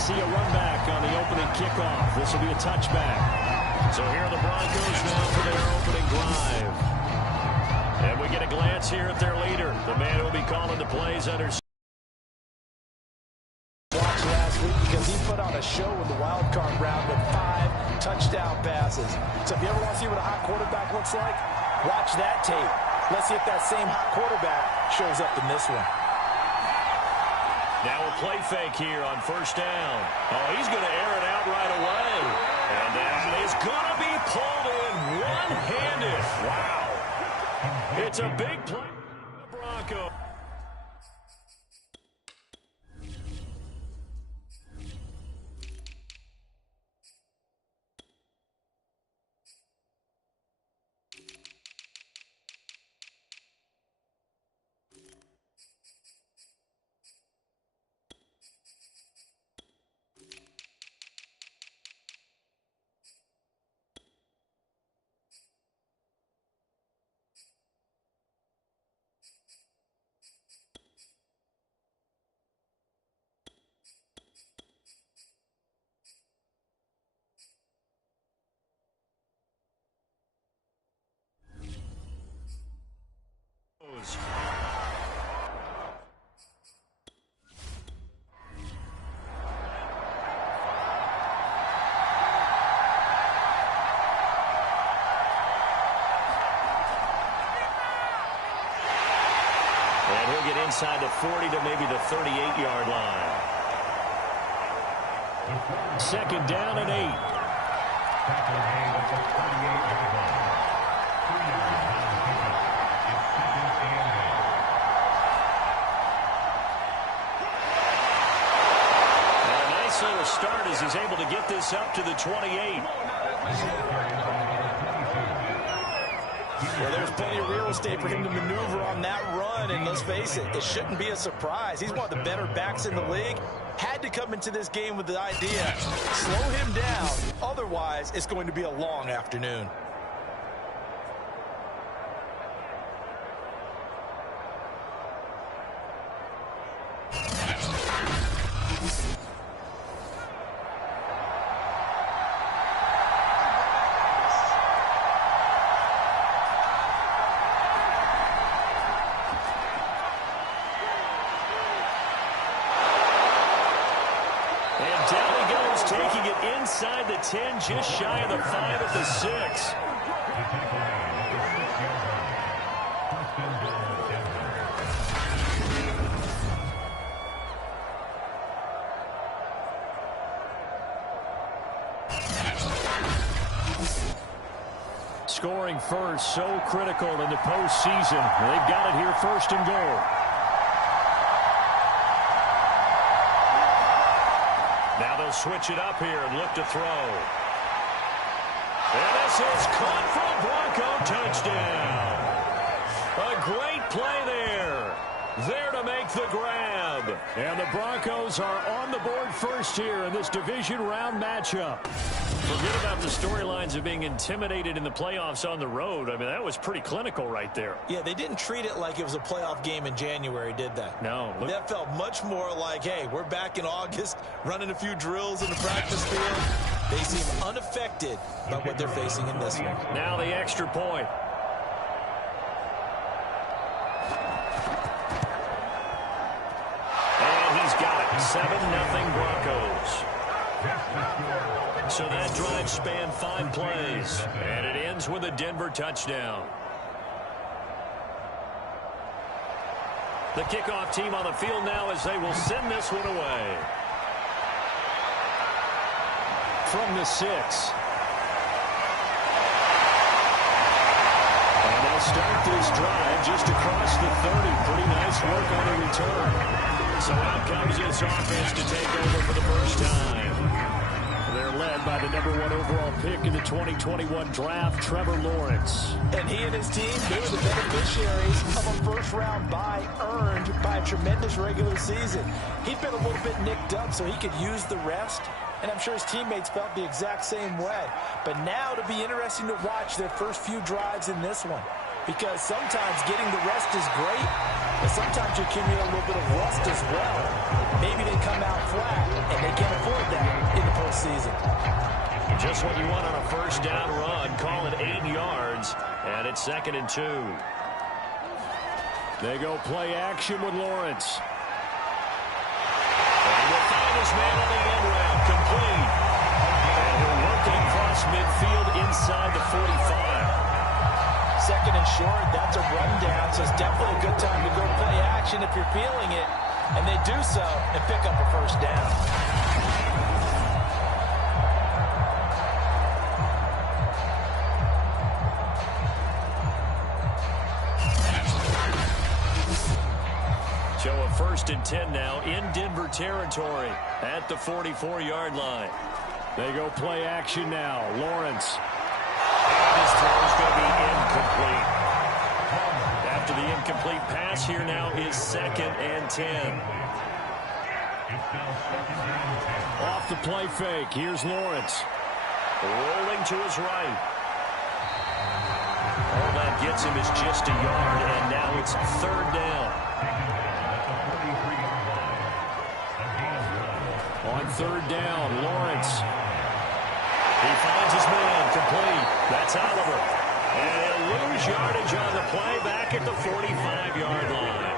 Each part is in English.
see a run back on the opening kickoff. This will be a touchback. So here are the Broncos now for their opening drive. And we get a glance here at their leader, the man who will be calling the plays under. Watched last week because he put on a show in the wild card round with 5 touchdown passes. So if you ever want to see what a hot quarterback looks like, watch that tape. Let's see if that same hot quarterback shows up in this one. Now a play fake here on first down. Oh, he's going to air it out right away. And that is going to be pulled in one-handed. Wow. It's a big play for the Broncos. And he'll get inside the 40 to maybe the 38-yard line. Second down and 8. And a nice little start as he's able to get this up to the 28. Well, there's plenty of real estate for him to maneuver on that run, and let's face it, it shouldn't be a surprise. He's one of the better backs in the league. Had to come into this game with the idea, slow him down, otherwise it's going to be a long afternoon. Taking it inside the 10, just shy of the 5 at the 6. Scoring first, so critical in the postseason. They've got it here, first and goal. Now they'll switch it up here and look to throw. And this is caught for a Bronco touchdown. A great play there. There to make the grab. And the Broncos are on the board first here in this division round matchup. Forget about the storylines of being intimidated in the playoffs on the road. I mean, that was pretty clinical right there. Yeah, they didn't treat it like it was a playoff game in January, did they? No. That felt much more like, hey, we're back in August, running a few drills in the practice field. They seem unaffected by what they're facing in this one. Now the extra point. And he's got it. 7-0 Broncos. So that drive spanned 5 plays, and it ends with a Denver touchdown. The kickoff team on the field now as they will send this one away. From the 6. And they'll start this drive just across the 30. Pretty nice work on the return. So out comes this offense to take over for the first time. They're led by the #1 overall pick in the 2021 draft, Trevor Lawrence. And he and his team, they were the beneficiaries of a first-round bye earned by a tremendous regular season. He'd been a little bit nicked up, so he could use the rest. And I'm sure his teammates felt the exact same way. But now it'll be interesting to watch their first few drives in this one. Because sometimes getting the rest is great, but sometimes you accumulate a little bit of rust as well. Maybe they come out flat, and they can't afford season. Just what you want on a first down run. Call it 8 yards, and it's 2nd and 2. They go play action with Lawrence. And he'll find his man on the end route, complete. And he'll work it across midfield inside the 45. 2nd and short, that's a rundown, so it's definitely a good time to go play action if you're feeling it. And they do so and pick up a first down. So a 1st and 10 now in Denver territory at the 44-yard line. They go play action now. Lawrence. This throw is going to be incomplete. After the incomplete pass, here now is 2nd and 10. Off the play fake. Here's Lawrence. Rolling to his right. All that gets him is just a yard, and now it's 3rd down. On 3rd down, Lawrence. He finds his man, complete. That's Oliver. And he'll lose yardage on the play back at the 45-yard line.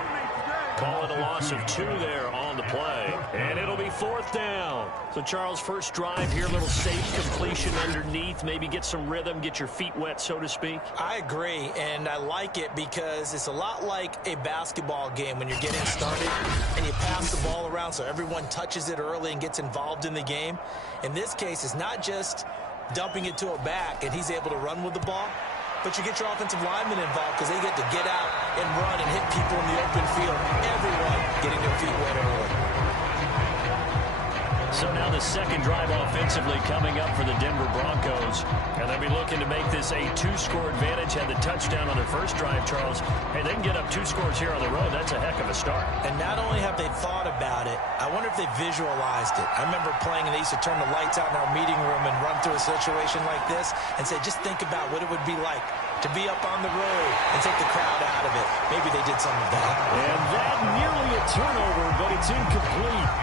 Call it a loss of 2 there on the play. And it'll be 4th down. So, Charles, first drive here, a little safe completion underneath. Maybe get some rhythm, get your feet wet, so to speak. I agree, and I like it because it's a lot like a basketball game when you're getting started and you pass the ball around so everyone touches it early and gets involved in the game. In this case, it's not just dumping it to a back and he's able to run with the ball, but you get your offensive linemen involved because they get to get out and run and hit people in the open field. Everyone getting their feet wet early. So now the second drive offensively coming up for the Denver Broncos. And they'll be looking to make this a 2-score advantage. Had the touchdown on their first drive, Charles. Hey, they can get up 2 scores here on the road. That's a heck of a start. And not only have they thought about it, I wonder if they visualized it. I remember playing and they used to turn the lights out in our meeting room and run through a situation like this and say, just think about what it would be like to be up on the road and take the crowd out of it. Maybe they did some of that. And that nearly a turnover, but it's incomplete.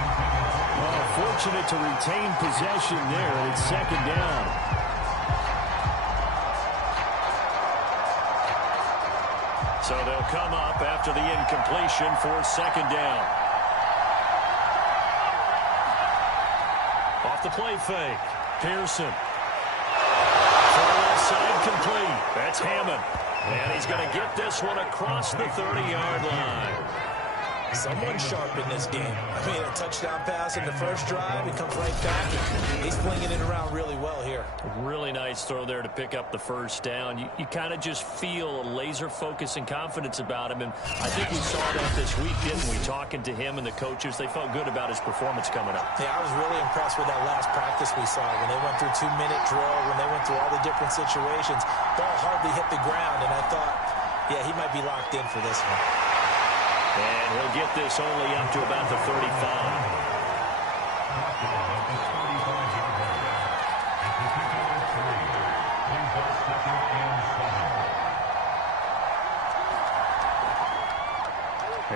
Fortunate to retain possession there, and it's 2nd down. So they'll come up after the incompletion for 2nd down. Off the play fake. Pearson. Far left side complete. That's Hammond. And he's going to get this one across the 30-yard line. Someone sharp in this game. I mean, a touchdown pass in the first drive, he comes right back, and he's flinging it around really well here. Really nice throw there to pick up the first down. You kind of just feel a laser focus and confidence about him, and I think we saw that this week, didn't we? Talking to him and the coaches, they felt good about his performance coming up. Yeah, I was really impressed with that last practice we saw when they went through 2-minute drill, when they went through all the different situations. Ball hardly hit the ground, and I thought, yeah, he might be locked in for this one. And he'll get this only up to about the 35.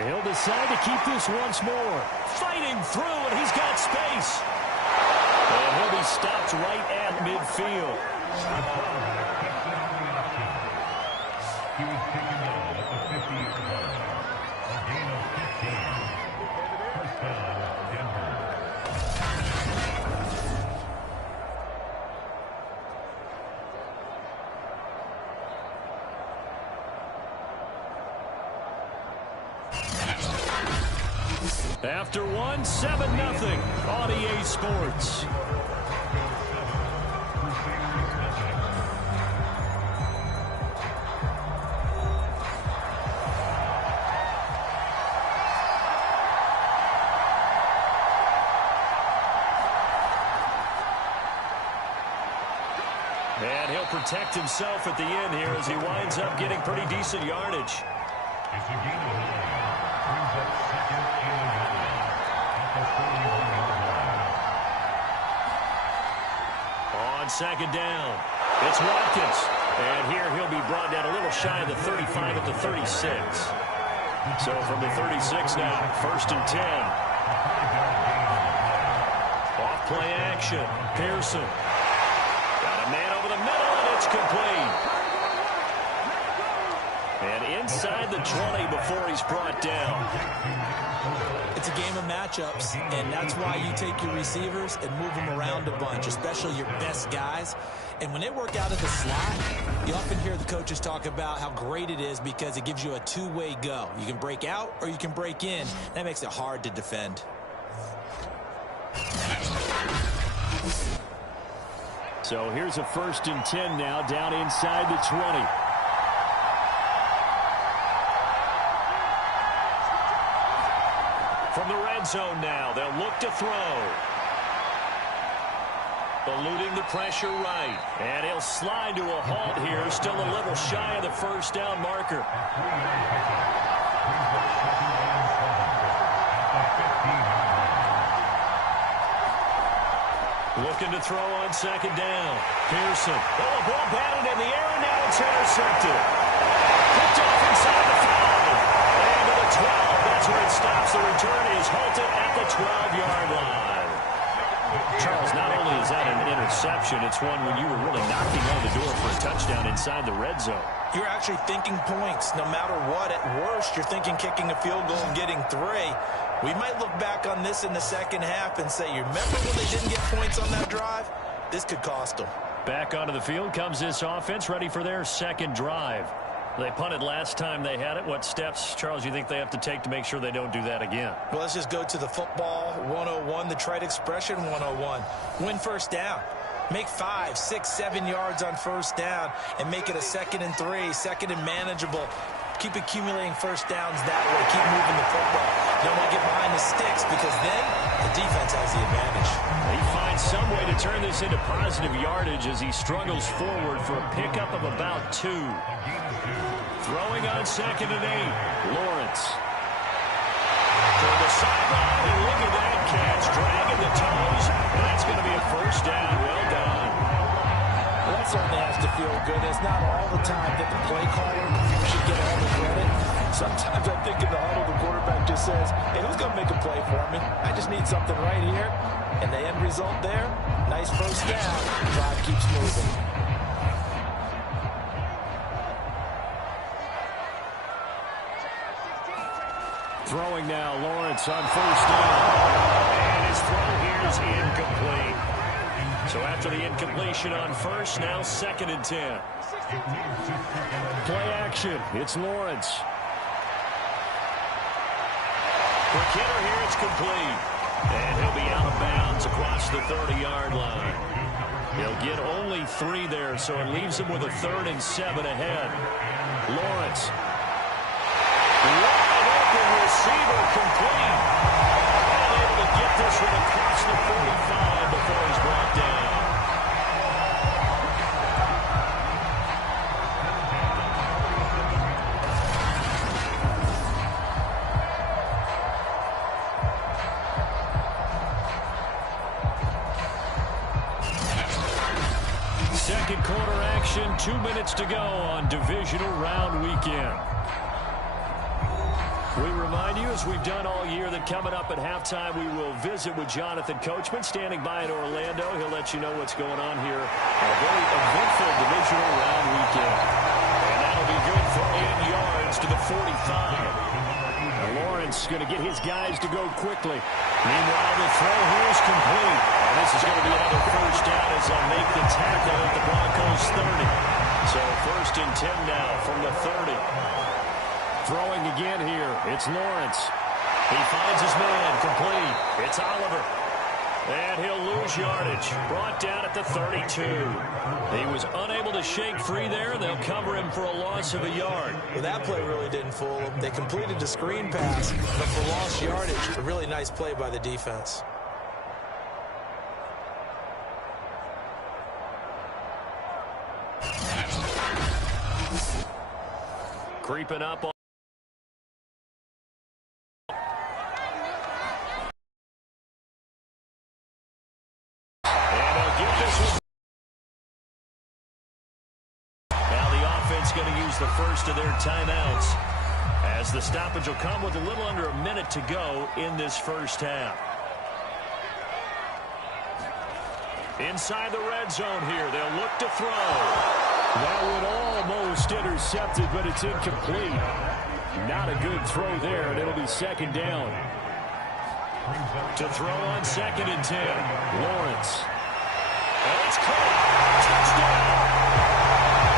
He'll decide to keep this once more. Fighting through, and he's got space. And he'll be stopped right at midfield. He was taken down at the 50-yard line. A gain of 15. First down, Denver. After one, 7-0 on EA Sports. And he'll protect himself at the end here as he winds up getting pretty decent yardage. It's a gain of 9. Brings up 2nd and 9 at the 41-yard line. On 2nd down, it's Watkins. And here he'll be brought down a little shy of the 35 at the 36. So from the 36 now, 1st and 10. Off Play action. Pearson. Got a man over the middle, and it's complete. And inside the 20 before he's brought down. It's a game of matchups, and that's why you take your receivers and move them around a bunch, especially your best guys. And when they work out of the slot, you often hear the coaches talk about how great it is because it gives you a two-way go. You can break out or you can break in. That makes it hard to defend. So here's a 1st and 10 now, down inside the 20. From the red zone now, they'll look to throw. Eluding the pressure right. And he'll slide to a halt here, still a little shy of the 1st down marker. Looking to throw on 2nd down. Pearson. Oh, a ball batted in the air, and now it's intercepted. Picked off inside the 5. And to the 12. That's where it stops. The return is halted at the 12-yard line. Charles, not only is that an interception, it's one when you were really knocking on the door for a touchdown inside the red zone. You're actually thinking points. No matter what, at worst, you're thinking kicking a field goal and getting 3. We might look back on this in the second half and say, you remember when they didn't get points on that drive? This could cost them. Back onto the field comes this offense, ready for their 2nd drive. They punted last time they had it. What steps, Charles, you think they have to take to make sure they don't do that again? Well, let's just go to the football 101, the trite expression 101. Win 1st down. Make 5, 6, 7 yards on 1st down and make it a 2nd and 3, 2nd and manageable. Keep accumulating 1st downs that way. Keep moving the football. Don't want to get behind the sticks because then the defense has the advantage. He finds some way to turn this into positive yardage as he struggles forward for a pickup of about 2. Throwing on 2nd and 8. Lawrence. To the sideline, and look at that catch. Dragging the toes. That's going to be a 1st down. Well done. Well, that certainly has to feel good. It's not all the time that the play caller should get all the credit. Sometimes I think in the huddle, the quarterback just says, hey, who's going to make a play for me? I just need something right here. And the end result there, nice 1st down. Drive keeps moving. Throwing now, Lawrence on 1st down. And his throw here is incomplete. So after the incompletion on 1st, now 2nd and 10. Play action. It's Lawrence. For Kidder here, it's complete. And he'll be out of bounds across the 30-yard line. He'll get only 3 there, so it leaves him with a 3rd and 7 ahead. Lawrence. Wide open receiver complete. And able to get this one across the 45 before he's brought down. Second quarter action, 2 minutes to go on divisional round weekend. We remind you, as we've done all year, that coming up at halftime, we will visit with Jonathan Coachman, standing by in Orlando. He'll let you know what's going on here on a very eventful divisional round weekend. And that'll be good for 8 yards to the 45. Lawrence going to get his guys to go quickly. Meanwhile, the throw here is complete. And this is going to be another 1st down as they'll make the tackle at the Broncos 30. So 1st and 10 now from the 30. Throwing again here. It's Lawrence. He finds his man complete. It's Oliver. And he'll lose yardage. Brought down at the 32. He was unable to shake free there. They'll cover him for a loss of a yard. Well, that play really didn't fool them. They completed the screen pass, but for lost yardage, a really nice play by the defense. Creeping up on. Going to use the first of their timeouts as the stoppage will come with a little under a minute to go in this 1st half. Inside the red zone here, they'll look to throw. That one almost intercepted, but it's incomplete. Not a good throw there, and it'll be second down. To throw on 2nd and 10, Lawrence. And it's caught. Touchdown.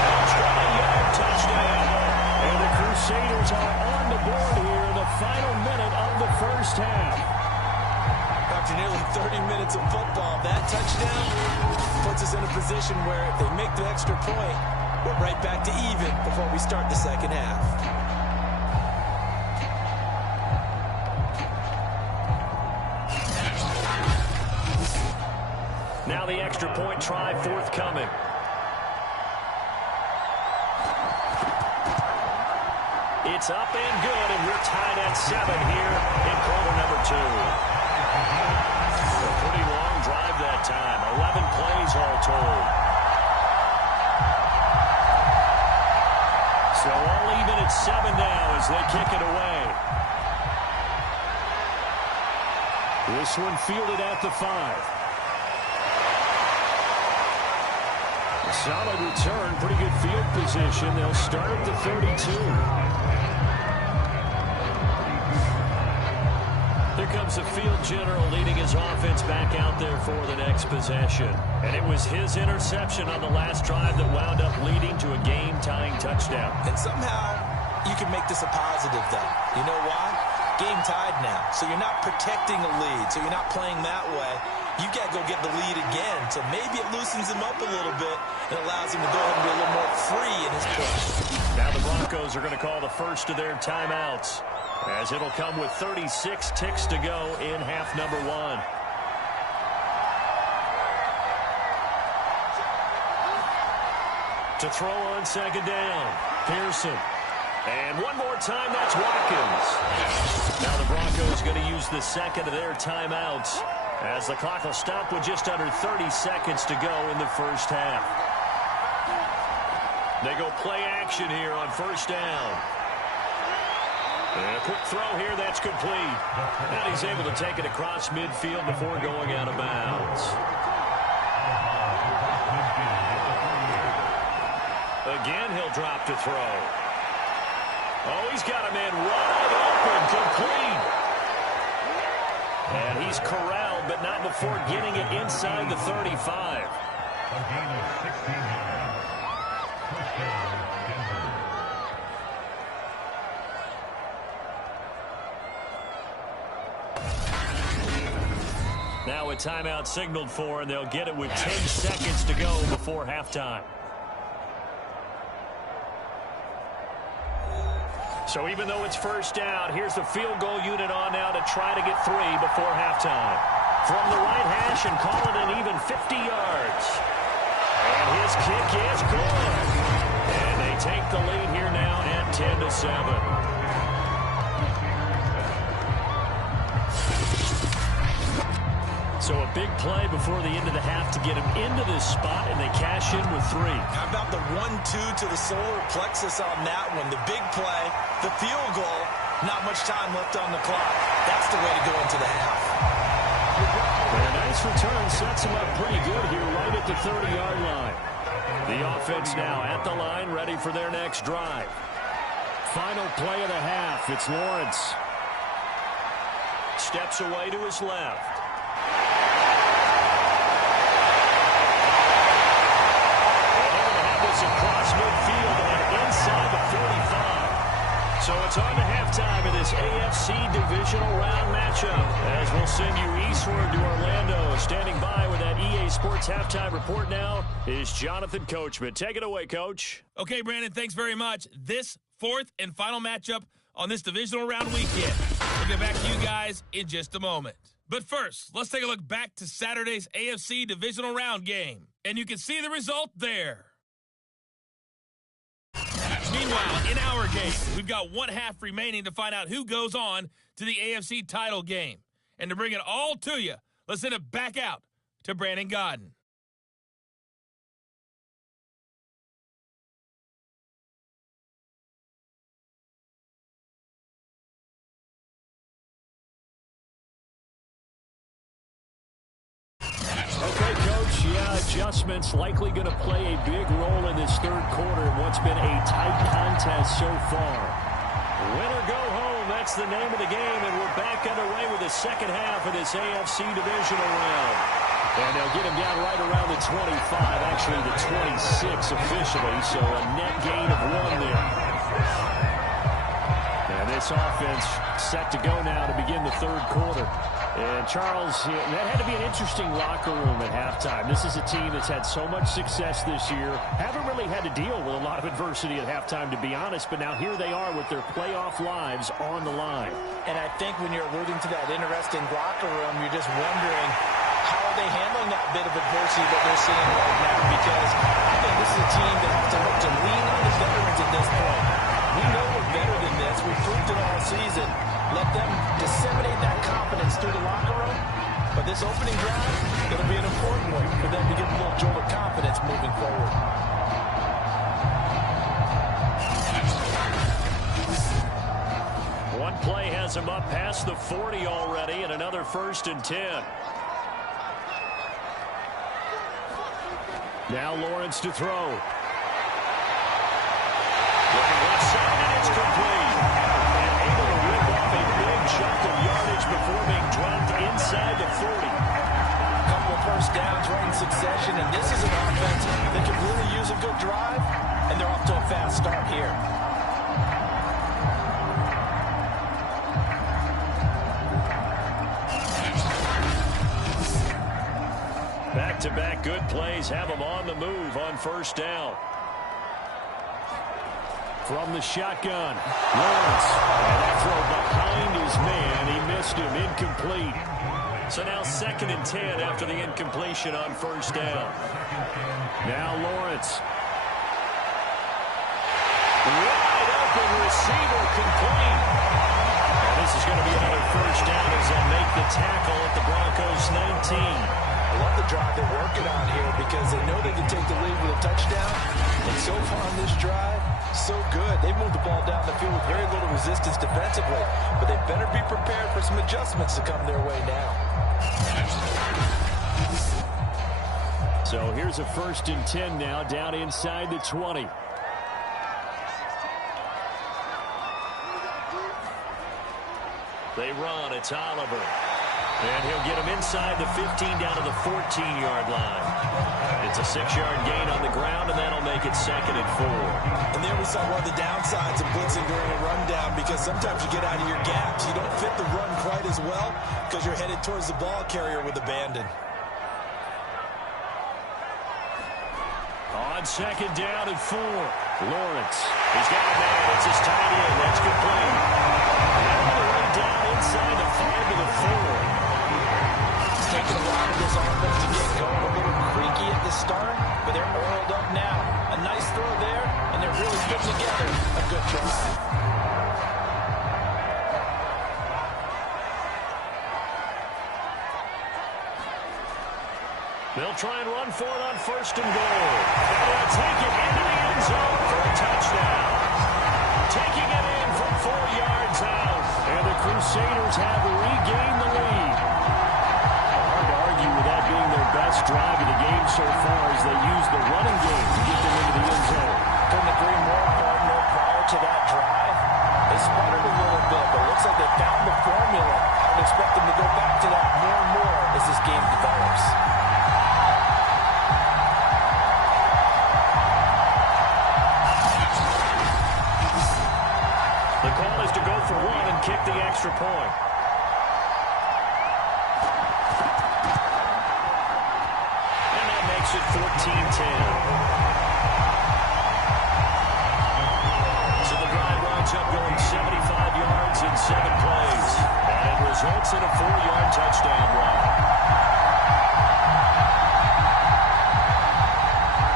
A 20-yard touchdown. And the Crusaders are on the board here in the final minute of the first half. After nearly 30 minutes of football, that touchdown puts us in a position where if they make the extra point, we're right back to even before we start the second half. Now the extra point try forthcoming. It's up and good, and we're tied at 7 here in quarter number 2. A pretty long drive that time. 11 plays all told. So all even at 7 now as they kick it away. This one fielded at the 5. A solid return, pretty good field position. They'll start at the 32. Here comes the field general leading his offense back out there for the next possession. And it was his interception on the last drive that wound up leading to a game-tying touchdown. And somehow you can make this a positive, though. You know why? Game tied now. So you're not protecting a lead. So you're not playing that way. You got to go get the lead again. So maybe it loosens him up a little bit and allows him to go ahead and be a little more free in his play. Now the Broncos are going to call the first of their timeouts, as it'll come with 36 ticks to go in half number 1. To throw on 2nd down, Pearson. And one more time, that's Watkins. Now the Broncos going to use the second of their timeouts, as the clock will stop with just under 30 seconds to go in the first half. They go play action here on 1st down. And a quick throw here, that's complete. And he's able to take it across midfield before going out of bounds. Again, he'll drop to throw. Oh, he's got a man wide open, complete. And he's corralled, but not before getting it inside the 35. A gain of 16 yards. First down, Denver. Now a timeout signaled for, and they'll get it with 10 seconds to go before halftime. So even though it's 1st down, here's the field goal unit on now to try to get 3 before halftime. From the right hash and call it an even 50 yards. And his kick is good. And they take the lead here now at 10-7. So a big play before the end of the half to get him into this spot, and they cash in with 3. How about the 1-2 to the solar plexus on that one? The big play, the field goal, not much time left on the clock. That's the way to go into the half. And a nice return sets him up pretty good here right at the 30-yard line. The offense now at the line, ready for their next drive. Final play of the half, it's Lawrence. Steps away to his left. Across midfield and inside the 45. So it's on to halftime in this AFC divisional round matchup, as we'll send you eastward to Orlando. Standing by with that EA Sports halftime report now is Jonathan Coachman. Take it away, Coach. Okay, Brandon, thanks very much. This 4th and final matchup on this divisional round weekend. We'll get back to you guys in just a moment. But first, let's take a look back to Saturday's AFC divisional round game. And you can see the result there. Meanwhile, in our game, we've got 1 half remaining to find out who goes on to the AFC title game. And to bring it all to you, let's send it back out to Brandon Godden. Okay, Coach, adjustments likely going to play a big role in this third quarter in what's been a tight contest so far. Win or go home, that's the name of the game, and we're back underway with the second half of this AFC divisional round. And they'll get him down right around the 25, actually the 26 officially, so a net gain of 1 there. And this offense set to go now to begin the third quarter. And Charles, that had to be an interesting locker room at halftime. This is a team that's had so much success this year. Haven't really had to deal with a lot of adversity at halftime, to be honest, but now here they are with their playoff lives on the line. And I think when you're alluding to that interesting locker room, you're just wondering how are they handling that bit of adversity that they're seeing right now, because I think this is a team that has to look to lean on the veterans at this point. We know we're better than this. We've proved it all season. Let them disseminate that confidence through the locker room. But this opening drive is going to be an important one for them to get a little jolt of confidence moving forward. One play has them up past the 40 already, and another 1st and 10. Now Lawrence to throw. Looking left side, and it's complete. And able to rip off a big chunk of yardage before being dropped inside the 40. A couple of first downs right in succession, and this is an offense that could really use a good drive, and they're off to a fast start here. Back-to-back good plays have them on the move on 1st down. From the shotgun, Lawrence. And that throw behind his man. He missed him. Incomplete. So now 2nd and 10 after the incompletion on 1st down. Now Lawrence. Wide open receiver complete. And this is going to be another 1st down as they'll make the tackle at the Broncos 19. I love the drive they're working on here because they know they can take the lead with a touchdown. And so far on this drive, so good. They moved the ball down the field with very little resistance defensively. But they better be prepared for some adjustments to come their way now. So here's a 1st and 10 now down inside the 20. They run. It's Oliver. And he'll get him inside the 15 down to the 14-yard line. It's a 6-yard gain on the ground, and that'll make it 2nd and 4. And there we saw one of the downsides of blitzing during a rundown, because sometimes you get out of your gaps. You don't fit the run quite as well because you're headed towards the ball carrier with abandon. On 2nd down and 4. Lawrence. He's got a man. It's his tight end. That's complete. And all the way down inside the 5 to the 4. It's taking a while for this offense to get going. A little creaky at the start, but they're oiled up now. A nice throw there, and they're really putting together a good drive. They'll try and run for it on 1st and goal. And they'll take it into the end zone for a touchdown. Taking it in from 4 yards out. And the Crusaders have regained the lead. Hard to argue with that being their best drive of the game so far as they use the running game to get them into the end zone. Couldn't agree more, partner. Prior to that drive, they sputtered a little bit, but it looks like they found the formula. I would expect them to go back to that more and more as this game develops. The call is to go for 1 and kick the extra point. And that makes it 14-10. So the drive winds up going 75 yards in 7 plays. And it results in a 4-yard touchdown run.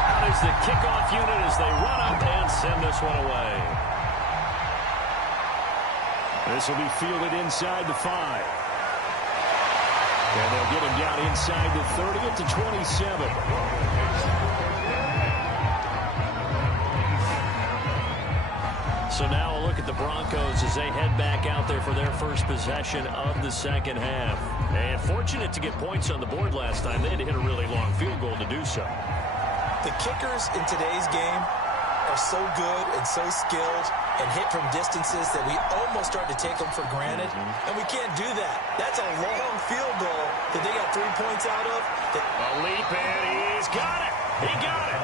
Out is the kickoff unit as they run up and send this one away. This will be fielded inside the 5. And they'll get him down inside the 30 at the 27. So now a look at the Broncos as they head back out there for their first possession of the second half. And fortunate to get points on the board last time. They had to hit a really long field goal to do so. The kickers in today's game are so good and so skilled and hit from distances that we almost start to take them for granted. And we can't do that. That's a long field goal that they got 3 points out of. A leap, and he's got it. He got it.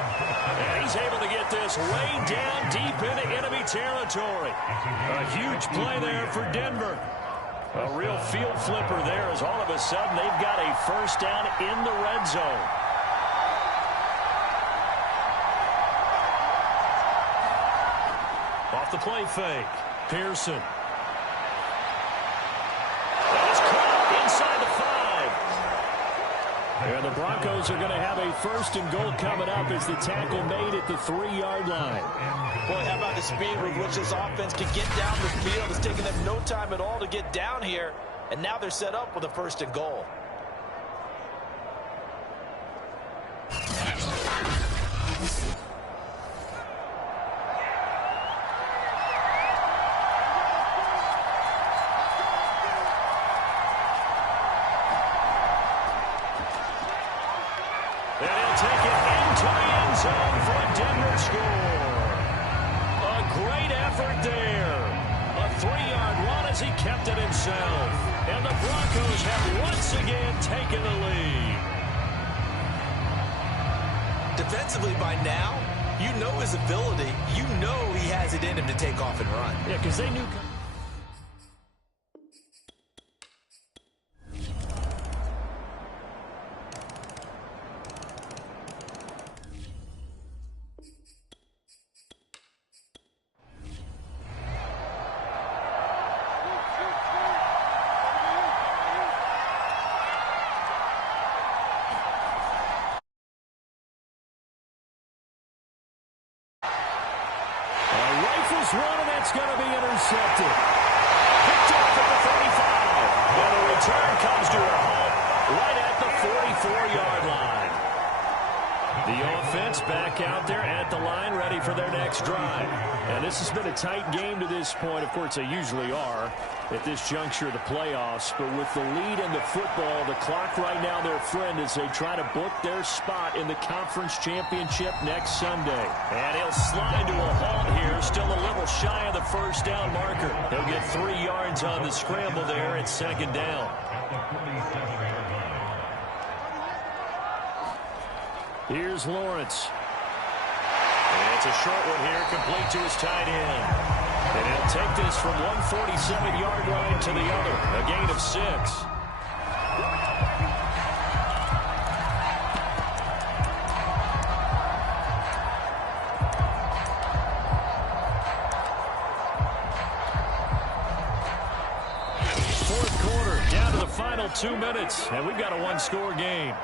And he's able to get this way down deep into enemy territory. A huge play there for Denver. A real field flipper there as all of a sudden they've got a first down in the red zone. Off the play fake. Pearson. That is caught inside the 5. And the Broncos are going to have a first and goal coming up as the tackle made at the 3-yard line. Boy, how about the speed with which this offense can get down the field? It's taking them no time at all to get down here. And now they're set up with a first and goal. And he'll take it into the end zone for a Denver score. A great effort there. A 3-yard run as he kept it himself. And the Broncos have once again taken the lead. Defensively by now, you know his ability. You know he has it in him to take off and run. Yeah, because they knew... One, and that's going to be intercepted. Picked off at the 35. And the return comes to a halt right at the 44-yard line. The offense back out there at the line, ready for their next drive. And this has been a tight game to this point. Of course, they usually are at this juncture of the playoffs. But with the lead in the football, the clock right now their friend as they try to book their spot in the conference championship next Sunday. And he'll slide to a halt here, still a little shy of the first down marker. He'll get 3 yards on the scramble there at second down. Here's Lawrence. And it's a short one here, complete to his tight end. And he'll take this from 147-yard line to the other, a gain of 6. Fourth quarter, down to the final 2 minutes, and we've got a one-score game.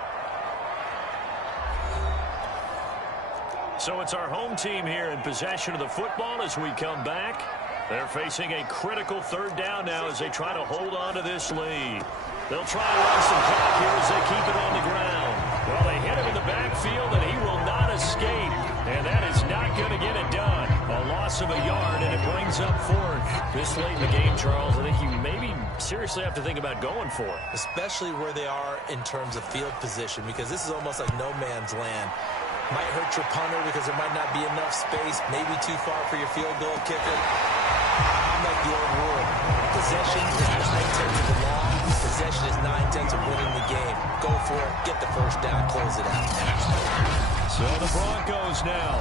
So it's our home team here in possession of the football as we come back. They're facing a critical third down now as they try to hold on to this lead. They'll try to run some clock here as they keep it on the ground. Well, they hit him in the backfield, and he will not escape. And that is not going to get it done. A loss of a yard, and it brings up fourth. This late in the game, Charles, I think you maybe seriously have to think about going for it. Especially where they are in terms of field position, because this is almost like no man's land. Might hurt your punter because there might not be enough space, maybe too far for your field goal kicker. I'm like the old rule. Possession is 9/10 of the law. Possession is 9/10 of winning the game. Go for it, get the first down, close it out. So the Broncos now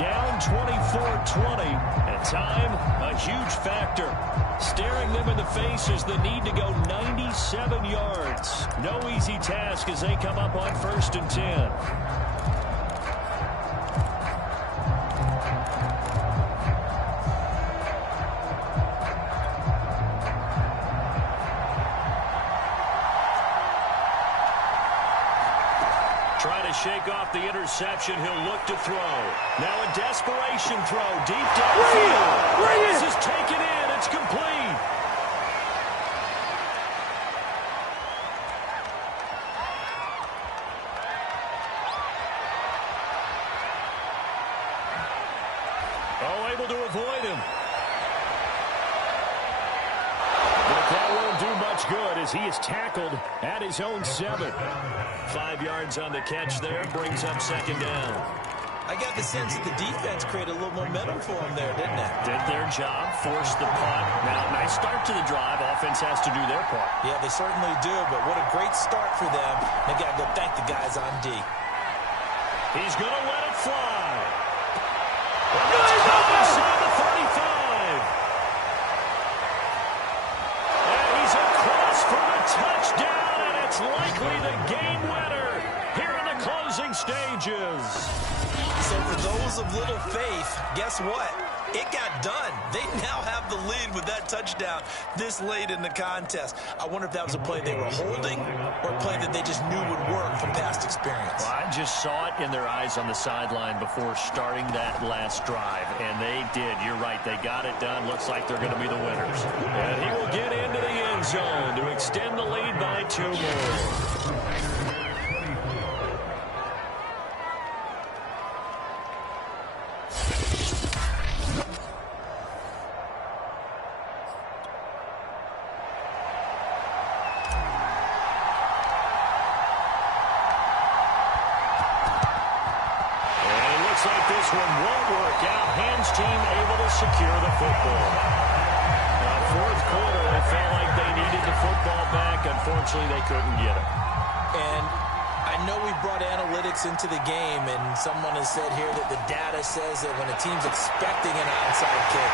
down 24-20. At time, a huge factor. Staring them in the face is the need to go 97 yards. No easy task as they come up on 1st and 10. Trying to shake off the interception. He'll look to throw. Now a desperation throw deep downfield. This is taken in. It's complete. Oh, able to avoid him. That's good as he is tackled at his own 7. 5 yards on the catch there, brings up second down. I got the sense that the defense created a little momentum for them there, didn't it? Did their job, forced the punt. Now, nice start to the drive. Offense has to do their part. Yeah, they certainly do, but what a great start for them. They got to go thank the guys on D. He's going to let it fly. Inside the 35. And he's across for the touchdown, and it's likely the game winner here in the closing stages. So for those of little faith, guess what? It got done. They now have the lead with that touchdown this late in the contest. I wonder if that was a play they were holding or a play that they just knew would work from past experience. Well, I just saw it in their eyes on the sideline before starting that last drive, and they did. You're right. They got it done. Looks like they're going to be the winners. And he will get into the end zone to extend the lead by 2 more. This one won't work out. Hands team able to secure the football. Fourth quarter, it felt like they needed the football back. Unfortunately, they couldn't get it. And I know we brought analytics into the game, and someone has said here that the data says that when a team's expecting an onside kick,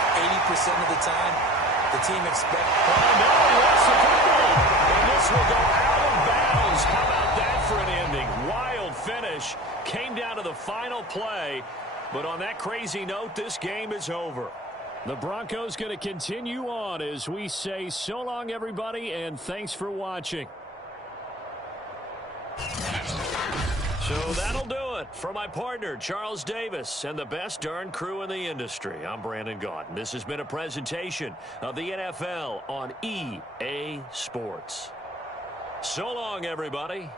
80% of the time, the team expects... Oh, no, what's the football? And this will go out of bounds. How about that for an ending? Wild finish. Came down to the final play. But on that crazy note, this game is over. The Broncos going to continue on as we say so long, everybody, and thanks for watching. So that'll do it. For my partner, Charles Davis, and the best darn crew in the industry, I'm Brandon Gaudin. This has been a presentation of the NFL on EA Sports. So long, everybody.